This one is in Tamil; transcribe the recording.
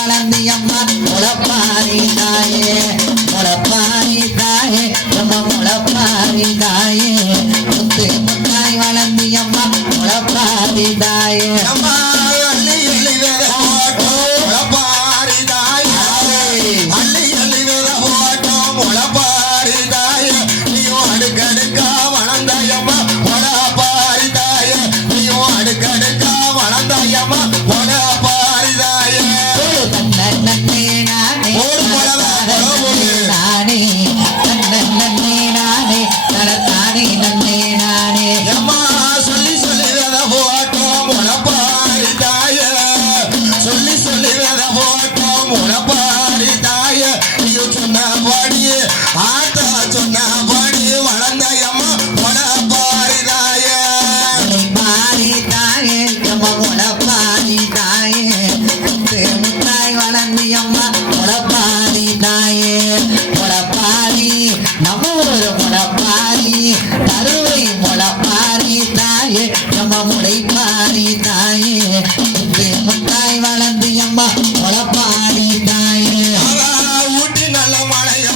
வளர்ந்து அம்மா முளப்பாரி தாயே முளப்பாரி தாயே நம்ம முளப்பாரி தாயே முத்து முத்தாய் வளர்ந்து அம்மா முளப்பாரி தாயே அம்மா அள்ளி அள்ளி வேற போட்டோம் முளப்பாரி தாயே அள்ளி அள்ளி வேற போட்டோம் முளப்பாரி தாயே நீயும் அடுக்கடுக்கா வளர்ந்தாயம்மா முளப்பாரி தாயே நீயும் அடுக்கடுக்கா வளர்ந்தாயம்மா முளப்பாரி தாயே நன்னே நானே நானே நன்னே நானே தனத்தானே நன்னே நானே அம்மா சொல்லி சொல்லி வேற போட்டோம் முளப்பாரி தாயே சொல்லி சொல்லி வேற போட்டோம் முளப்பாரி தாயே நீயும் சொன்னபடி ஆத்தா சொன்னபடி வளர்ந்தாயம்மா முளப்பாரி தாயே பாரி தாயே நம்ம முளப்பாரி தாயே முத்து முத்தாய் வளர்ந்து அம்மா முளப்பாரி தாயே முளப்பாரி நம்ம ஒரு முளப்பாரி கருவை முளப்பாரி தாயே நம்ம முளைப்பாரி தாயே முத்து முத்தாய் வளர்ந்து அம்மா முளப்பாரி தாயே ஊட்டி நல்ல மழைய